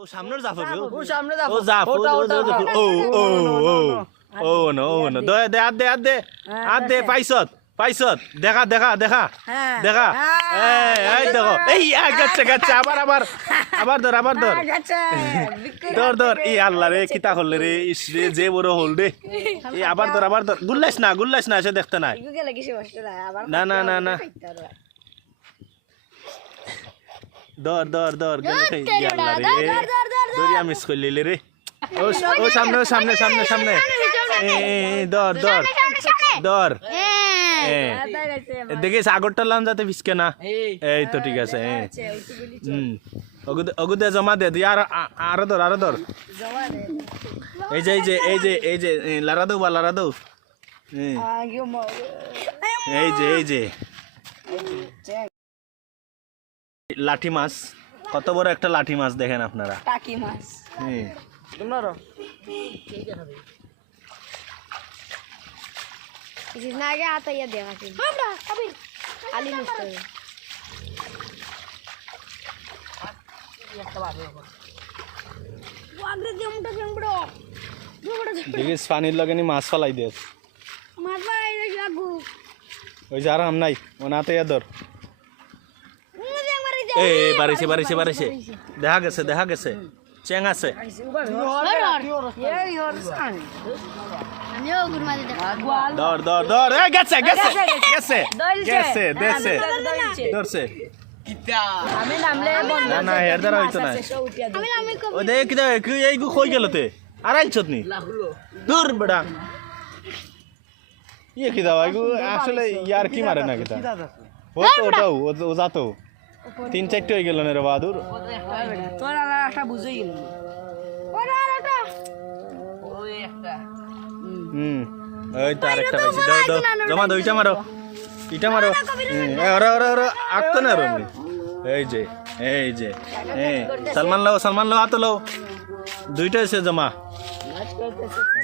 ও সামনের জাফর ও ও সামনে ও ও ওটা, ও ও ও ও ও ও নো ও নো দে দে আদ দে আদ দে আদ দে পাইছত পাইছত দেখা দেখা দেখা হ্যাঁ। দেখা হ্যাঁ, এই এই দেখো এই আ, গেছে গেছে আবার আবার আবার ধর আবার ধর ধর ধর ই আল্লাহ রে কিতা হল রে ইস রে যে বড় হল রে এই আবার ধর আবার ধর গুল্লাইস না গুল্লাইস না এসে দেখতে নাই না না না না ধর ধর ধর গেলে খাই ই আল্লাহ রে দরিয়া মিস করলি রে ও সামনে ও সামনে সামনে সামনে ধর ধর এ, দেখিস আগরটা লাম যাতে ফিসকে না এই তো ঠিক আছে হ্যাঁ হুম অগুদে অগুদে জমা দে তুই আর আরও ধর আরও ধর এই যে এই যে এই যে এই যে লারা দৌ বা লারা দৌ হ্যাঁ, এই যে এই যে লাঠি মাছ। কত বড় একটা লাঠি মাছ দেখেন আপনারা। টাকি মাছ। হ্যাঁ। দেখিস পানির লগে নি মাছ ফেলাই দে। মাছ বাড়াই লাগু ওই যে আরাম নাই ওনাতে ধর। এ এ, বাড়িছে বাড়িছে বাড়িছে দেখা গেছে দেখা গেছে চেং আছে আমিও গুরমাদি দেখা ধর ধর ধর এ গেছে গেছে গেছে গেছে দেছে ধরছে আমি নামলে না না হের দ্বারা হইতো না আমি আমি ও দেখ কি দেখ কি এই কই গেল তে আর আইছত নি দূর বেড়া ইয়ে কি দাও আইগু আসলে ইয়ার কি মারে না কিতা ও তো ওটাও ও- ও যাতো তিন চারটে হয়ে গেল না রে বাহাদুর? তোর আর একটা বুঝে গেল। হুম। ওই তো আরেকটা পাইছি। দাও দাও। জমা দাও ইটা মারো। ইটা মারো। এ, ওরা ওরা ওরা। আঁকতো না এই যে এই যে এই। সালমান লাও সালমান লাও আতো লাও। দুইটা হয়েছে জমা।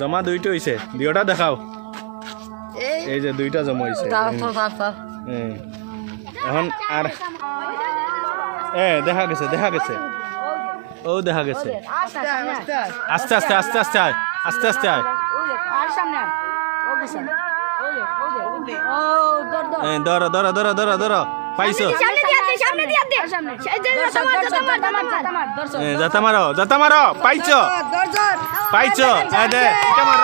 জমা দুইটা হয়েছে দুইটা দেখাও। এই যে দুইটা জমা হয়েছে এখন আর এ দেখা গেছে দেখা গেছে। ও দেখা গেছে। আস্তে আস্তে আস্তে আস্তে আয় আস্তে আস্তে আয়। ধরো ধরো ধরো ধরো ধরো পাইছো। যাতা মারো যাতা মারো পাইছো। পাইছো এ দে এটা মার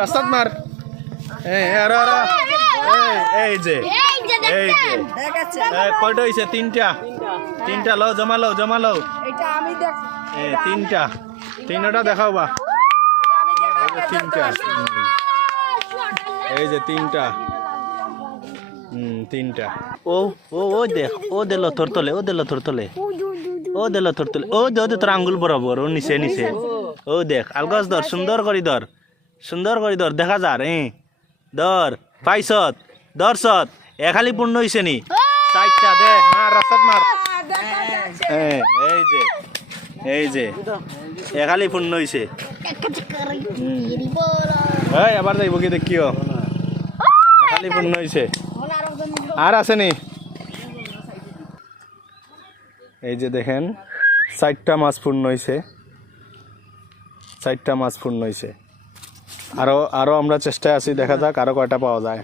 রাস্তাত মার। এই যে। কয়টা হইছে? তিনটা। তিনটা লও জমা লও জমা লও। এটা আমি দেখ এ তিনটা। তিনটা দেখাও বা। তিনটা। এই যে তিনটা। হুম তিনটা। ও ও ও দেখ ও দিল তোর তলে ও দিল তোর তলে। ও দিল তোর তলে। ও দে তোর আঙ্গুল বরাবর ও নিচে নিচে। ও দেখ আলগাছ ধর সুন্দর করি ধর। সুন্দর করি ধর দেখা যার এ। ধর পাইছত দর্শত এখালি পূর্ণ হইছে নি। চারটা দে মার রাস্তাত মার। এই যে এই যে এখালি পূর্ণ হইছে। এই আবার যাইব কি দেখিও। এখালি পূর্ণ হইছে। আর আছে নি? এই যে দেখেন চারটা মাছ পূর্ণ হয়েছে চারটা মাছ পূর্ণ হয়েছে আরও আরও আমরা চেষ্টায় আছি দেখা যাক আরও কয়টা পাওয়া যায়।